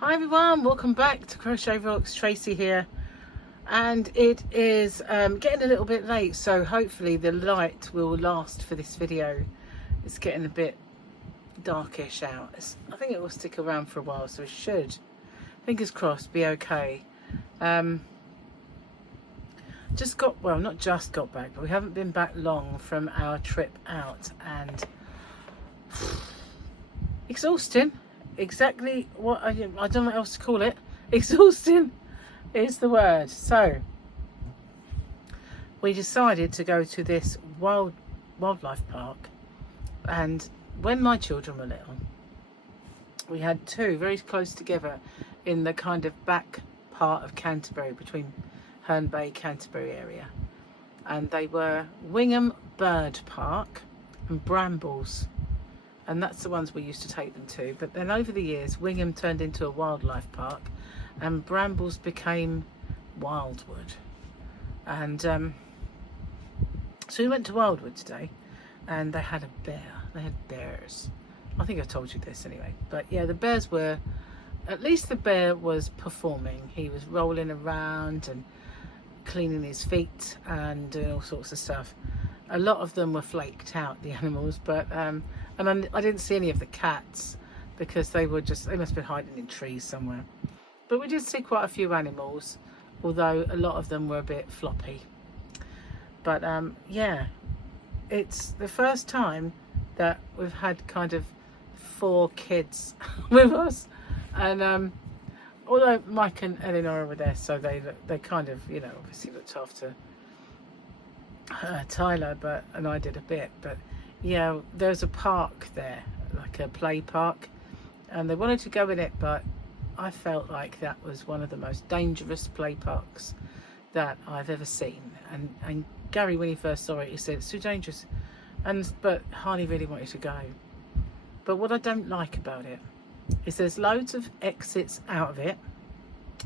Hi everyone, welcome back to Crochet Rocks. Tracy here, and it is getting a little bit late, so hopefully the light will last for this video. It's getting a bit darkish out. I think it will stick around for a while, so it should, fingers crossed, be okay. Just got, well, not just got back, but we haven't been back long from our trip out, and exhausting. Exactly what I don't know what else to call it. Exhausting is the word. So we decided to go to this wildlife park, and when my children were little, we had two very close together in the kind of back part of Canterbury, between Herne Bay, Canterbury area, and they were Wingham Bird Park and Brambles. And that's the ones we used to take them to. But then over the years, Wingham turned into a wildlife park and Brambles became Wildwood. And so we went to Wildwood today, and they had a bear. They had bears. I think I told you this anyway. But yeah, the bears were, at least the bear was performing. He was rolling around and cleaning his feet and doing all sorts of stuff. A lot of them were flaked out, the animals, but and I didn't see any of the cats because they must have been hiding in trees somewhere. But we did see quite a few animals, although a lot of them were a bit floppy. But yeah, it's the first time that we've had kind of 4 kids with us, and although Mike and Eleanor were there, so they kind of, you know, obviously looked after Tyler, and I did a bit. But yeah, there's a park there, like a play park, and they wanted to go in it, but I felt like that was one of the most dangerous play parks that I've ever seen. And Gary, when he first saw it, he said it's too dangerous, but Harley really wanted to go. But what I don't like about it is there's loads of exits out of it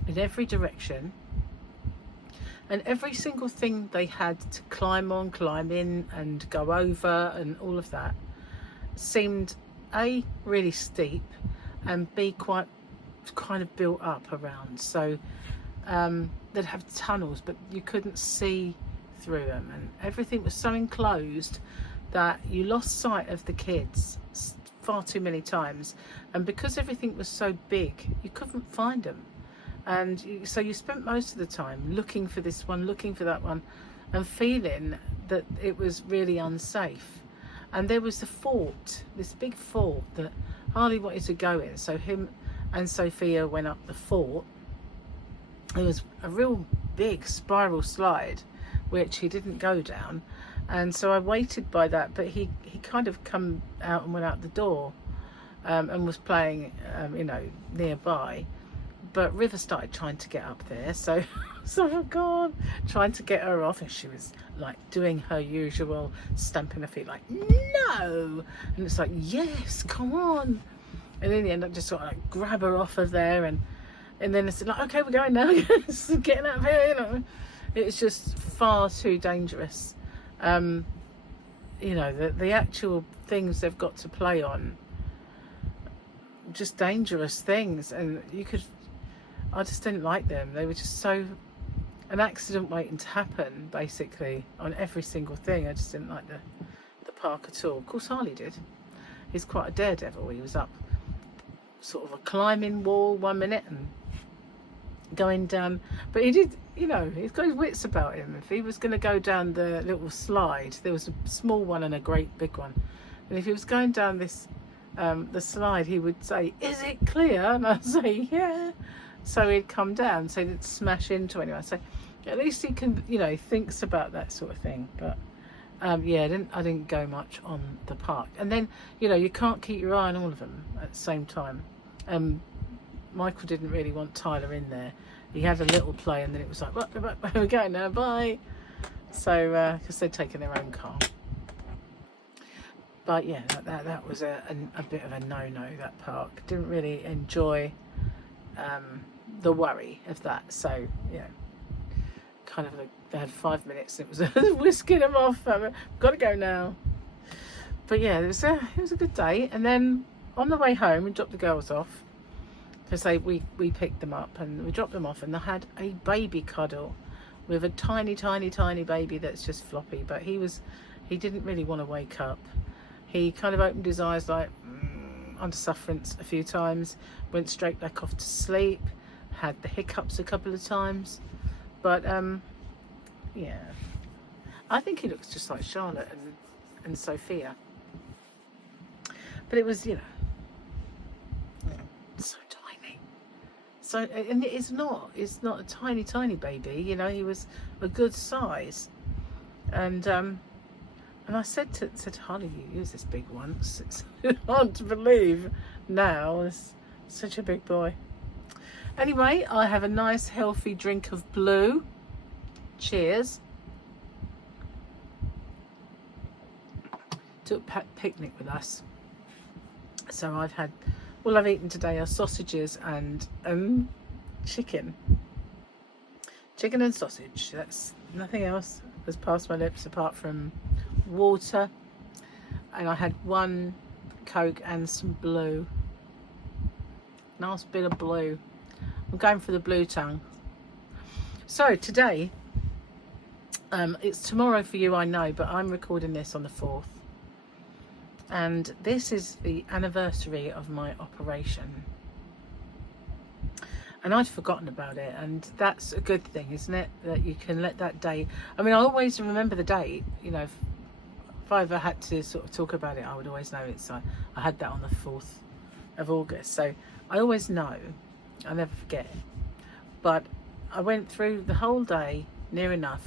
in every direction, and every single thing they had to climb on, climb in and go over and all of that seemed A, really steep, and B, quite kind of built up around. So they'd have tunnels, but you couldn't see through them, and everything was so enclosed that you lost sight of the kids far too many times. And because everything was so big, you couldn't find them. And so you spent most of the time looking for this one, looking for that one, and feeling that it was really unsafe. And there was the fort, this big fort that Harley wanted to go in. So him and Sophia went up the fort. It was a real big spiral slide, which he didn't go down. And so I waited by that, but he kind of come out and went out the door, and was playing, you know, nearby. But River started trying to get up there, so oh God, trying to get her off, and she was like doing her usual stamping her feet, like no, and it's like yes, come on. And in the end, I just sort of like grab her off of there, and then it's like, okay, we're going now, getting out of here, you know. It's just far too dangerous. You know, the actual things they've got to play on, just dangerous things, and I just didn't like them. They were just so an accident waiting to happen, basically, on every single thing. I just didn't like the park at all. Of course, Harley did. He's quite a daredevil. He was up sort of a climbing wall one minute and going down, but he did, you know, he's got his wits about him. If he was going to go down the little slide, there was a small one and a great big one, and if he was going down this the slide, he would say, "Is it clear?" And I'd say, "Yeah." So he'd come down, so he didn't smash into anyone. So at least he can, you know, thinks about that sort of thing. But yeah, I didn't go much on the park. And then, you know, you can't keep your eye on all of them at the same time. Michael didn't really want Tyler in there. He had a little play, and then it was like, "What? We're going now, bye." So because they'd taken their own car. But yeah, that was a bit of a no-no, that park. Didn't really enjoy the worry of that. So yeah, kind of like they had 5 minutes, and it was whisking them off. Got to go now. But yeah, it was a good day. And then on the way home, we dropped the girls off, because we picked them up and we dropped them off, and they had a baby cuddle with a tiny baby that's just floppy. But he didn't really want to wake up. He kind of opened his eyes like under sufferance a few times, went straight back off to sleep, had the hiccups a couple of times. But yeah, I think he looks just like Charlotte and Sophia. But it was, you know, so tiny. So, and it's not a tiny baby, you know. He was a good size. And I said to Holly, you use this big once. It's hard to believe now. It's such a big boy. Anyway, I have a nice healthy drink of blue. Cheers. Took picnic with us. So all I've eaten today are sausages and chicken and sausage. That's nothing else has passed my lips apart from water, and I had one Coke and some blue. Nice bit of blue. I'm going for the blue tongue. So today, it's tomorrow for you, I know, but I'm recording this on the 4th. And this is the anniversary of my operation. And I'd forgotten about it, and that's a good thing, isn't it? That you can let that day... I mean, I always remember the date, you know. If I ever had to sort of talk about it, I would always know it's... I had that on the 4th of August, so I always know. I never forget. But I went through the whole day, near enough,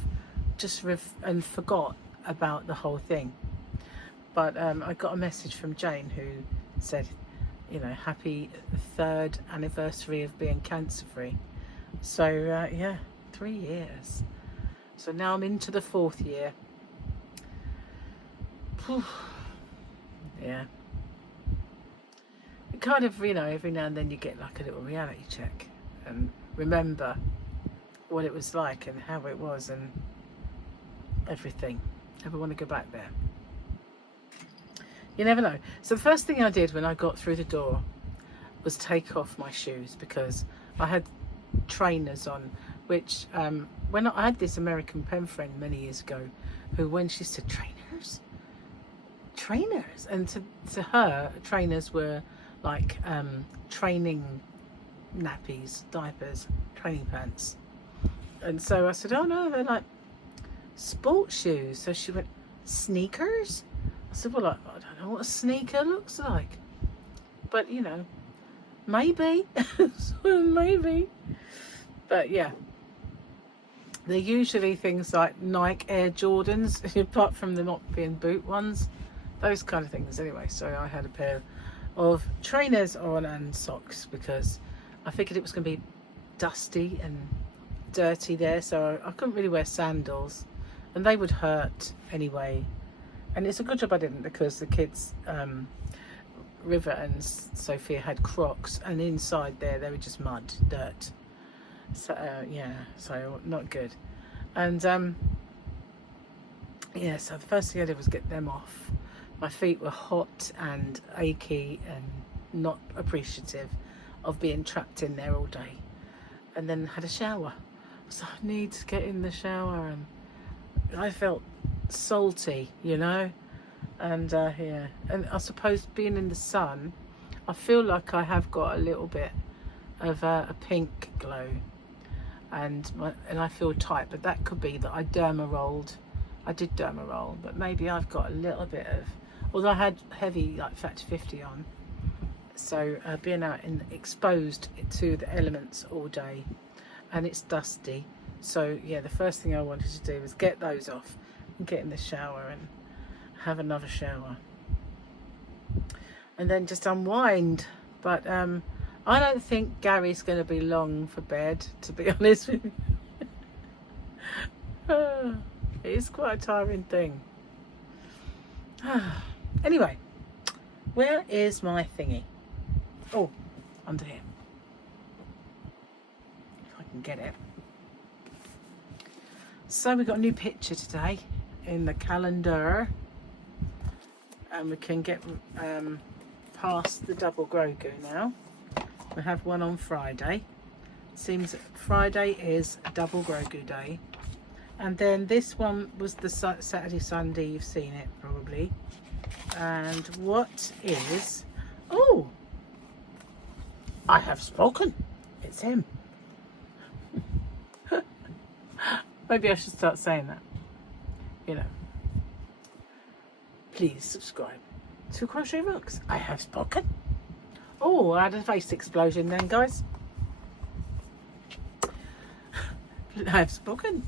just and forgot about the whole thing. But I got a message from Jane who said, you know, happy 3rd anniversary of being cancer free. So yeah, 3 years. So now I'm into the 4th year. Whew. Yeah. It kind of, you know, every now and then you get like a little reality check and remember what it was like and how it was and everything. Never want to go back there. You never know. So the first thing I did when I got through the door was take off my shoes, because I had trainers on, which when I had this American pen friend many years ago, who, when she said trainers, and to her, trainers were like training nappies, diapers, training pants. And so I said, oh no, they're like sports shoes. So she went, sneakers? I said, well, I don't know what a sneaker looks like, but you know, maybe. Maybe. But yeah, they're usually things like Nike Air Jordans, apart from them not being boot ones, those kind of things anyway. So I had a pair of trainers on and socks, because I figured it was going to be dusty and dirty there, so I couldn't really wear sandals, and they would hurt anyway. And it's a good job I didn't, because the kids, River and Sophia, had Crocs, and inside there they were just mud, dirt. So yeah, so not good. And yeah, so the first thing I did was get them off. My feet were hot and achy and not appreciative of being trapped in there all day. And then had a shower. So I need to get in the shower, and I felt salty, you know. And yeah, and I suppose being in the sun, I feel like I have got a little bit of a pink glow, and I feel tight, but that could be that I derma-rolled. I did derma-roll, but maybe I've got a little bit of, although I had heavy like Factor 50 on, so being out and exposed to the elements all day, and it's dusty. So yeah, the first thing I wanted to do was get those off and get in the shower and have another shower, and then just unwind. But I don't think Gary's going to be long for bed, to be honest with you. It is quite a tiring thing. Anyway, where is my thingy? Oh, under here, if I can get it. So we got a new picture today in the calendar, and we can get past the double Grogu now. We have one on Friday. Seems Friday is double Grogu day. And then this one was the Saturday, Sunday. You've seen it probably. And what is... Oh! I have spoken. It's him. Maybe I should start saying that. You know. Please subscribe to Crochet Rocks. I have spoken. Oh, I had a face explosion then, guys. I have spoken.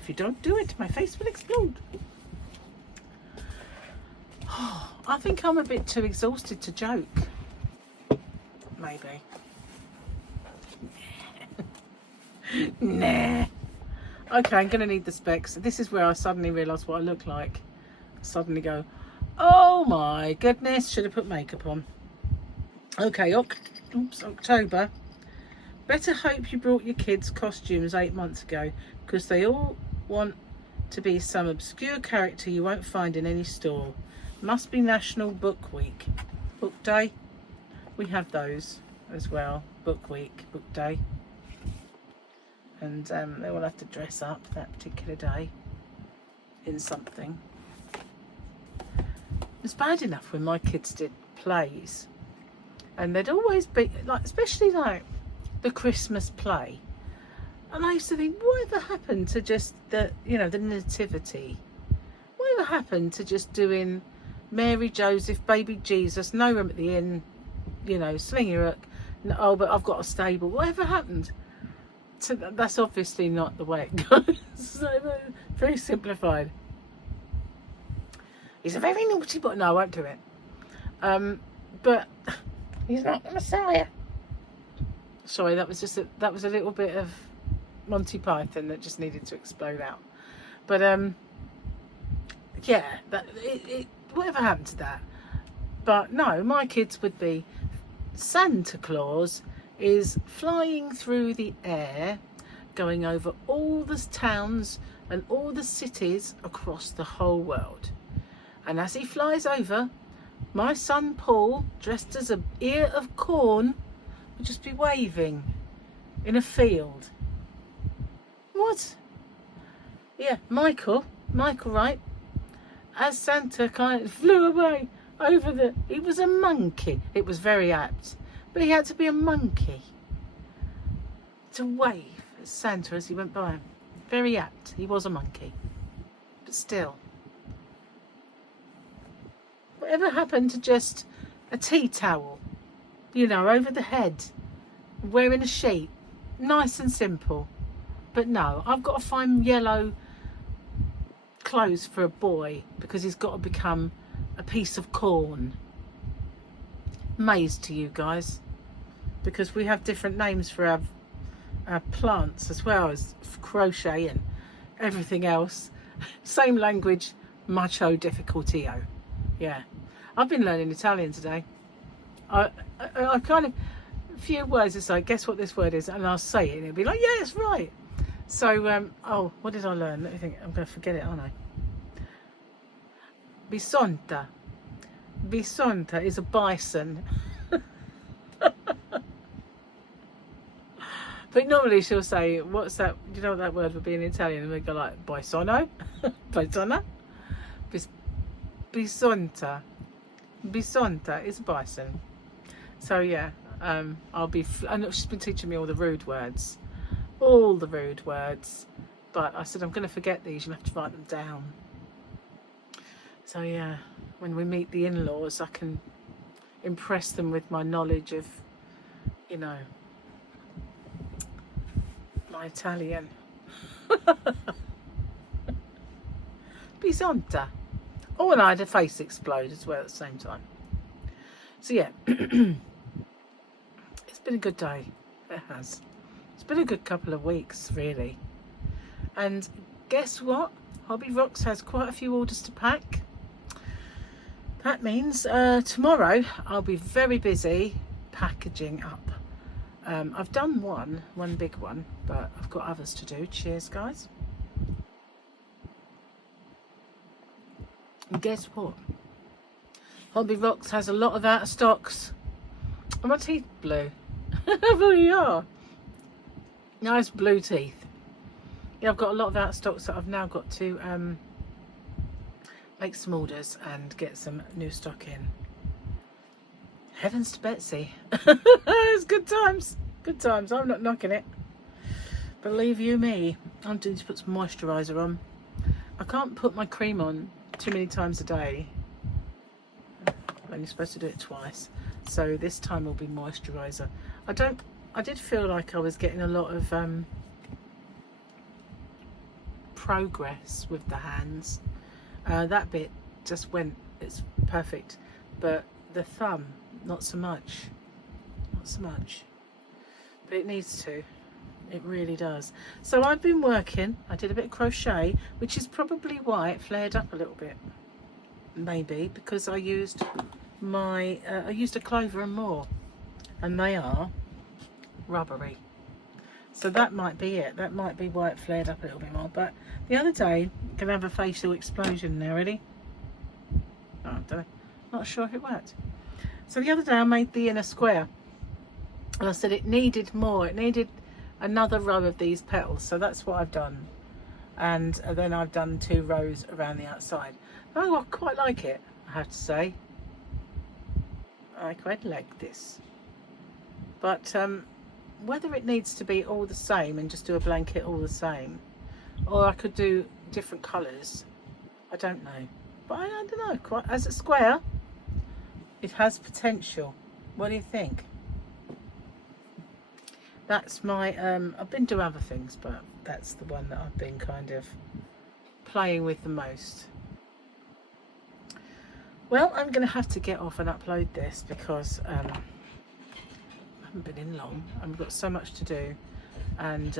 If you don't do it, my face will explode. Oh, I think I'm a bit too exhausted to joke. Maybe. Nah. Okay, I'm going to need the specs. This is where I suddenly realise what I look like. I suddenly go, oh my goodness, should have put makeup on. Okay, October. Better hope you brought your kids' costumes 8 months ago, because they all want to be some obscure character you won't find in any store. Must be National Book Week. Book Day. We have those as well. Book Week, Book Day. And they all have to dress up that particular day in something. It's bad enough when my kids did plays, and they'd always be like, especially like the Christmas play, and I used to think, whatever happened to just the, you know, the nativity? Whatever happened to just doing Mary, Joseph, baby Jesus, no room at the inn, you know, sling your hook, oh but I've got a stable? Whatever happened? So that's obviously not the way it goes. So, very simplified. He's a very naughty boy. No, I won't do it. But he's not the Messiah. Sorry, that was just that was a little bit of Monty Python that just needed to explode out. But yeah, that whatever happened to that? But no, my kids would be Santa Claus is flying through the air, going over all the towns and all the cities across the whole world. And as he flies over, my son Paul, dressed as an ear of corn, would just be waving in a field. What? Yeah, Michael, right, as Santa kind of flew away over the... He was a monkey. It was very apt. But he had to be a monkey to wave at Santa as he went by him. Very apt. He was a monkey. But still. Whatever happened to just a tea towel, you know, over the head, wearing a sheet? Nice and simple. But no, I've got to find yellow clothes for a boy because he's got to become a piece of corn. Maize to you guys, because we have different names for our plants as well as crochet and everything else. Same language, mucho difficultio. Yeah, I've been learning Italian today. I kind of, a few words, it's like, guess what this word is, and I'll say it and it'll be like, yeah, it's right. So oh, what did I learn? Let me think. I'm going to forget it, aren't I? Bisonta is a bison. But normally she'll say, what's that? Do you know what that word would be in Italian? And we go like, bisono? Bisona? Bisonta is a bison. So yeah, I'll be, I know she's been teaching me all the rude words. But I said, I'm going to forget these, you have to write them down. So yeah, when we meet the in-laws, I can impress them with my knowledge of, you know, my Italian. Bisonta. Oh, and I had a face explode as well at the same time. So yeah, it's been a good day. It has. It's been a good couple of weeks, really. And guess what? Hobby Rocks has quite a few orders to pack. That means tomorrow I'll be very busy packaging up. I've done one big one, but I've got others to do. Cheers, guys. And guess what? Hobby Rocks has a lot of out of stocks. And my teeth blue. There you are. Nice blue teeth. Yeah, I've got a lot of out stock, so I've now got to make some orders and get some new stock in. Heavens to Betsy. It's good times. Good times. I'm not knocking it. Believe you me. I'm doing to put some moisturiser on. I can't put my cream on too many times a day. I'm only supposed to do it twice. So this time will be moisturiser. I did feel like I was getting a lot of progress with the hands. That bit just went, it's perfect. But the thumb, not so much. Not so much. But it needs to. It really does. So I've been working. I did a bit of crochet, which is probably why it flared up a little bit. Maybe because I used my I used a clover and more, and they are rubbery. So that might be it. That might be why it flared up a little bit more. But the other day, can have a facial explosion now, really. Oh, I don't know. Not sure if it worked. So the other day I made the inner square, and I said it needed more. It needed another row of these petals, so that's what I've done. And then I've done 2 rows around the outside. Oh, I quite like it, I have to say. I quite like this. But whether it needs to be all the same and just do a blanket all the same, or I could do different colours, I don't know. But I don't know, quite as a square, it has potential. What do you think? That's my, I've been doing other things, but that's the one that I've been kind of playing with the most. Well, I'm going to have to get off and upload this because I haven't been in long. I've got so much to do and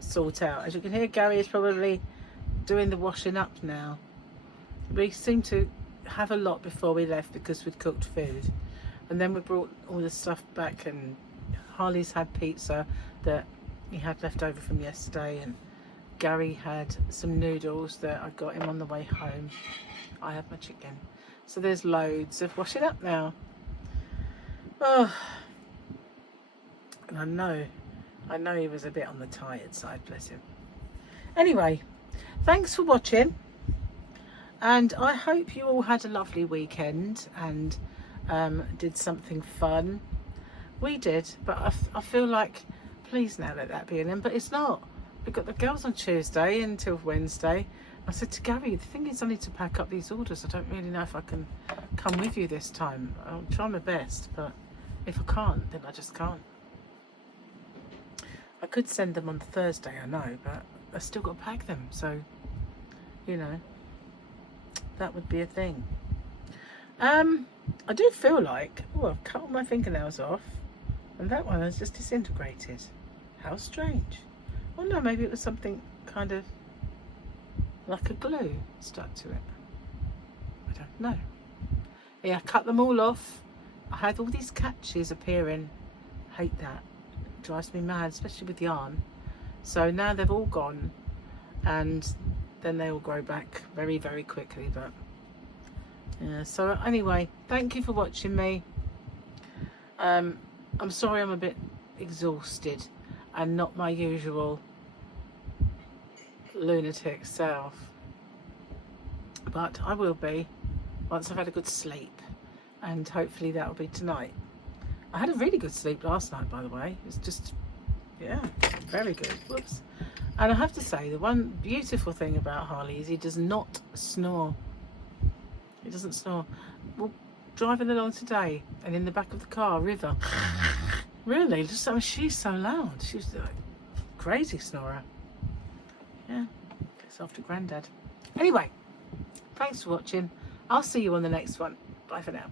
sort out. As you can hear, Gary is probably doing the washing up now. We seemed to have a lot before we left because we'd cooked food. And then we brought all the stuff back, and Harley's had pizza that he had left over from yesterday, and Gary had some noodles that I got him on the way home. I had my chicken. So there's loads of washing up now. Oh, and I know he was a bit on the tired side, bless him. Anyway, thanks for watching, and I hope you all had a lovely weekend and did something fun. We did, but I feel like, please now let that be an end, but it's not. We've got the girls on Tuesday until Wednesday. I said to Gary, the thing is I need to pack up these orders. I don't really know if I can come with you this time. I'll try my best, but if I can't, then I just can't. I could send them on Thursday, I know, but I've still got to pack them, so, you know, that would be a thing. I do feel like, oh, I've cut all my fingernails off, and that one has just disintegrated. How strange. Oh no, maybe it was something kind of like a glue stuck to it. I don't know. Yeah, I cut them all off. I had all these catches appearing. Hate that. It drives me mad, especially with yarn. So now they've all gone, and then they all grow back very, very quickly. But yeah, so anyway, thank you for watching me. I'm sorry I'm a bit exhausted and not my usual lunatic self, but I will be once I've had a good sleep, and hopefully that will be tonight. I had a really good sleep last night, by the way. It's just, yeah, very good. Whoops. And I have to say, the one beautiful thing about Harley is he does not snore. He doesn't snore. Well, driving along today, and in the back of the car, River, really, just, I mean, she's so loud. She's like crazy snorer. Yeah, it's after Grandad. Anyway, thanks for watching. I'll see you on the next one. Bye for now.